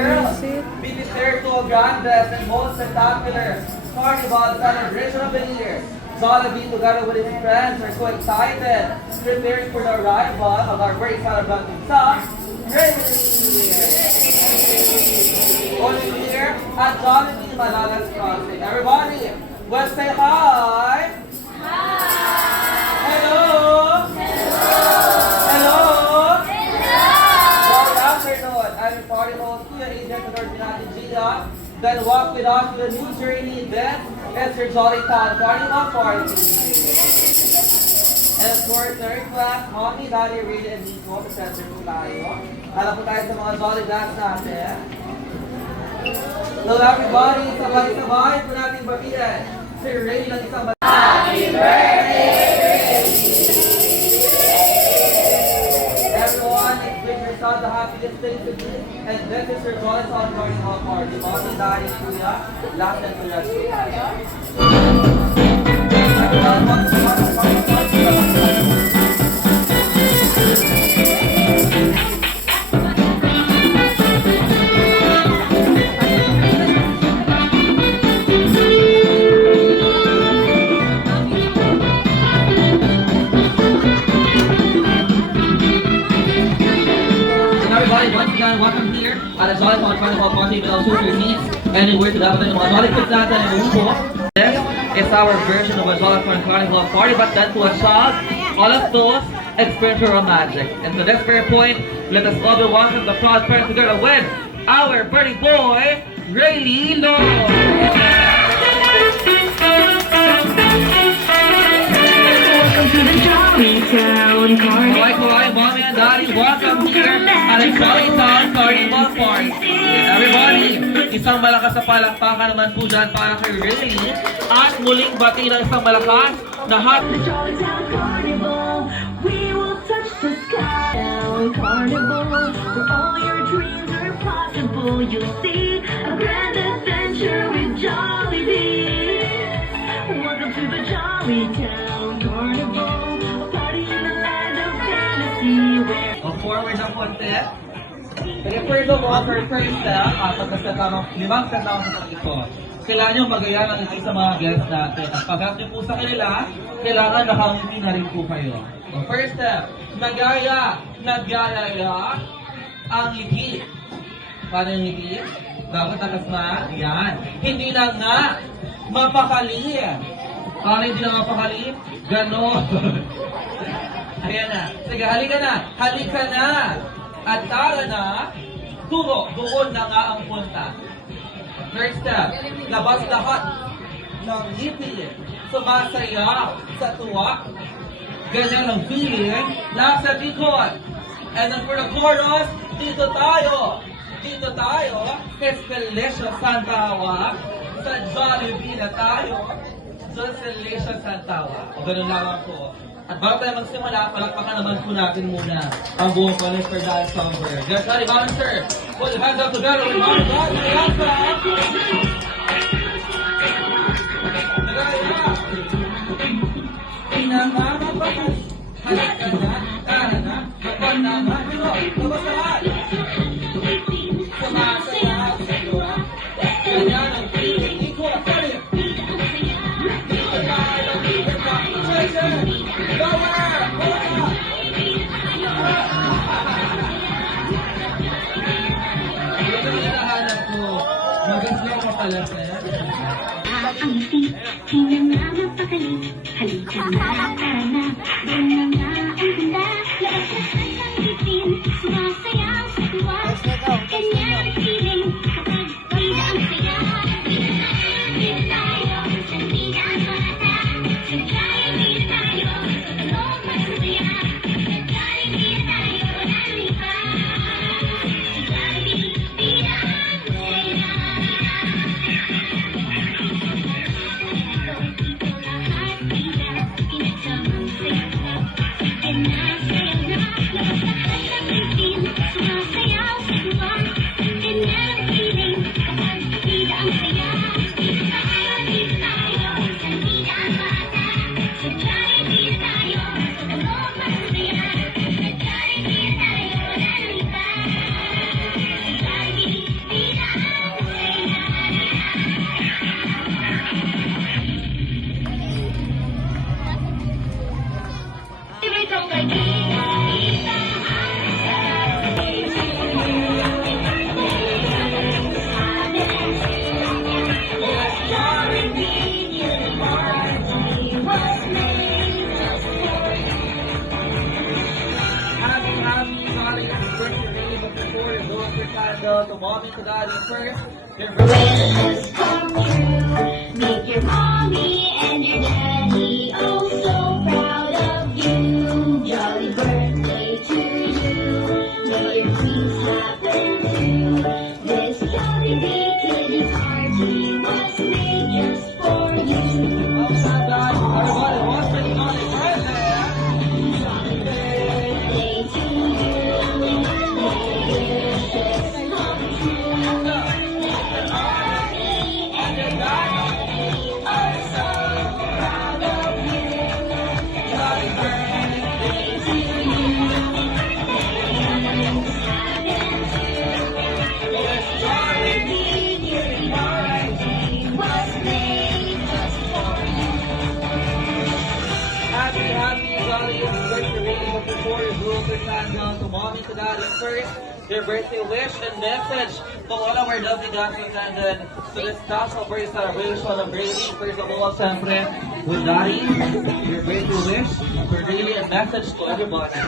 girls, be prepared to a grandest and most spectacular carnival celebration of the year. Jollibee, together with his friends, are so excited, preparing for the arrival of our very celebrant sa Rayleigh! Only here at Jollibee Malalas Crossing. Everybody, let's say hi! Hello! Hello! Good afternoon. I'm your party host, Kuya Agent of Ordinati Gia. Then walk with us to the new journey. Then, it's your Jolly Town Carnival Party. And of course, the request, Mommy, Daddy, Ray, and Nico, presenter po tayo. Alam po tayo sa mga Jolly Dance natin. Hello everybody, sabay-sabay po natin batiin. Si Ray ng isang Happy birthday! Everyone, explain yourself the happiest thing to be. And this is your Jolly Town Carnival Party. Mommy, Daddy, Kuya, last and Kuya. Once again, welcome here at the Jolly Town Carnival Party. You can also your needs anywhere to dapat ng mga Jolly Kids natin and Upo. This is our version of a Jolly Town Carnival Party, but then to a child, all of those experiential magic. And to this very point, let us all be welcome the proud parents together with our birthday boy, Rayleigh Lord. Kawai, Mommy and Daddy, welcome here at the Jolly Town Carnival Party. Everybody, isang malakas na palakpakan naman po dyan para kay Rayleigh. At muling bati ng isang malakas na The Jolly Town Carnival, we will touch the sky. Town Carnival, where all your dreams are possible. You'll see a grand adventure with Jollibee. Welcome to the Jolly Town Carnival, a party in the land of fantasy. Forward ang konti. Kaya for the water, first step, pagkasta ng 5 step na sa ito. Kailangan nyo magaya ng isa sa mga guests natin. At pagkat nyo po sa kanila, kailangan nakangiti na rin po kayo. So first step, nagaya ang ngiti. Paano yung ngiti? Dapat takas na, yan. Hindi na nga, mapakali. Paano hindi na mapakali? Ganon. Ayan na. Sige, halika na. Halika na. At tara na. Doon na nga ang punta. First step, labas lahat ng ngipin. Sumasaya sa tuwa. Ganyan ang feeling. Nasa likod. And then for the chorus, dito tayo. Dito tayo. Escalation Santawa. Sa Jollibee na tayo. Escalation Santawa. O ganun lamang po. At bago tayo magsimula, palakpakan naman po natin muna ang buong college for dance number. Get ready, Mom, sir. Put your hands up together with Mom, God, and Yasa. Nagaya. Pinamama pa ka. Halika na, tara na, kapag naman. Labas lahat. Sumasaya sa tuwa. Ganyan ang feeling. Ikot, sorry. Dito tayo, dito tayo. Tingnan na mapakali, halika na, tara na, doon na nga ang ganda, labas na ang bitin, sumasayaw sa tuwa, ganyan ang feeling, kapag bida ang saya, dito tayo, sandina ang mata, Jollibee tayo, tulong masaya, Jollibee tayo, namin pa, Jollibee, bida ang saya. And now, mommy, to daddy first. Your Wishes come true. Make your mommy and your daddy oh so proud of you. Jolly birthday to you. May your dreams happen too. This jolly big party was made just for you. Oh my God, everybody, what's this money birthday? Birthday to you. May your wishes come true. Your mommy and your daddy are so proud of you. Jolly birthday to you. This jolly big party was made just for you. Happy, jolly anniversary. But before you blow your candle to mommy, to daddy first, your birthday wish and message to all of our lovely guests attended to this Castle Birthday celebration of Brady. First of all, siyempre, with daddy, your birthday wish, for really a message to everybody.